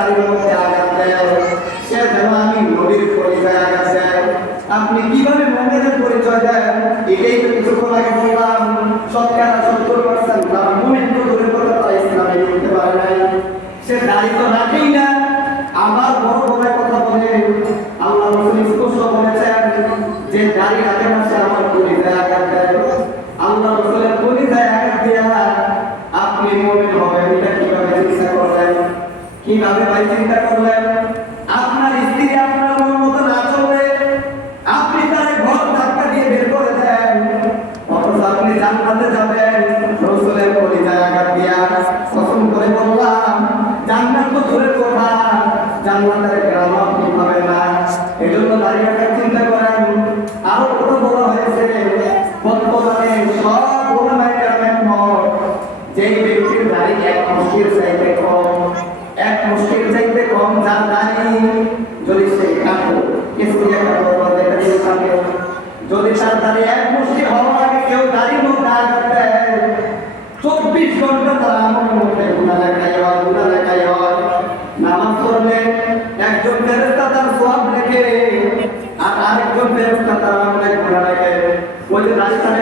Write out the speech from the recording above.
দাড়ির মধ্যে আঘাত দেয়, সে যেন আমি নবীর পরিচয় আঘাত দেয়। আপনি কিভাবে মুমিনের পরিচয় দেন? এটাই তো কিছুক্ষণ আগে বললাম, শতকরা 70% তারা মুমিন তো দূরের কথা, তারা ইসলামে ঢুকতে পারে নাই। সে দাড়ি তো রাখেই না, আবার বড় বড় কথা বলে। আল্লাহ রাসূল স্পষ্ট বলেছেন যে দাড়ি রাখে না সে আমার পরিচয় আঘাত দেয়। আল্লাহ রাসূলের পরিচয় আঘাত দিয়া আপনি মুমিন হবেন, এটা কিভাবে চিন্তা করলেন? কিভাবে ভাই চিন্তা করলেন? আপনার স্ত্রী আপনার মতো না চললে আপনি তার ঘর ধাক্কা দিয়ে বের করে দেন, অথচ আপনি জান্নাতে যাবেন রাসূলের পরিচয় আঘাত দিয়া। কসম করে বললাম, জান্নাত তো দূরের কথা, জান্নাতের গ্রাম আপনি পাবেন না। এজন্য দাঁড়িয়ে রাখার চিন্তা করেন। আরো কত বলা হয়েছে, বর্তমানে সব ওলামায়ে কেরামের মত, যে ব্যক্তির দাড়ি এক মুষ্টির চাইতে কম, এক মুষ্টির চাইতে কম যার দাড়ি, যদি সে কাটো কিছু কাটো থাকে, যদি তার দাড়ি এক মুষ্টি হওয়ার আগে কেউ দাড়ির মধ্যে আঘাত দেয়, 24 ঘন্টা তার আমলের মধ্যে গুনাহ লেখাই হয়। নামাজ পড়লে একজন ফেরেশতা তার সওয়াব লেখে, আর আরেকজন ফেরেশতা তার আমলে গুনাহ লেখে। ওই যে রাস্তায়